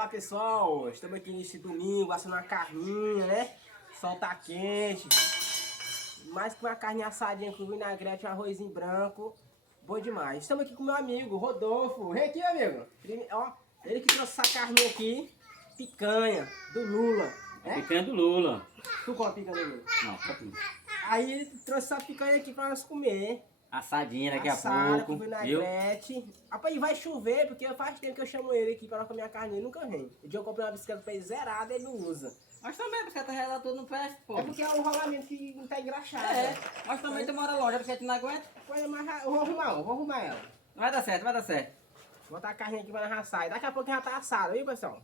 Olá pessoal, estamos aqui neste domingo assando uma carninha, né? O sol tá quente. Mais que uma carne assadinha com vinagrete, um arrozinho branco. Bom demais. Estamos aqui com meu amigo Rodolfo. Vem aqui, amigo. Ó, ele que trouxe essa carninha aqui. Picanha do Lula. É? Picanha do Lula. Tu come picanha do Lula? Não, copinho. Aí ele trouxe essa picanha aqui pra nós comer. Assadinha daqui Assada, a pouco, com viu? vinagrete. Rapaz, vai chover, porque faz tempo que eu chamo ele aqui pra nós comer a carne, ele nunca vem. O dia eu comprei uma bicicleta pra ele zerada, ele não usa. Mas também a bicicleta já tudo no pé, pô. É porque é o rolamento que não tá engraxado. É, né? mas também tu mora longe, a bicicleta não aguenta. Pois é, mas eu vou arrumar ela. Vai dar certo, vai dar certo. Vou botar a carne aqui pra nós assar. E daqui a pouco já tá assado, viu, pessoal?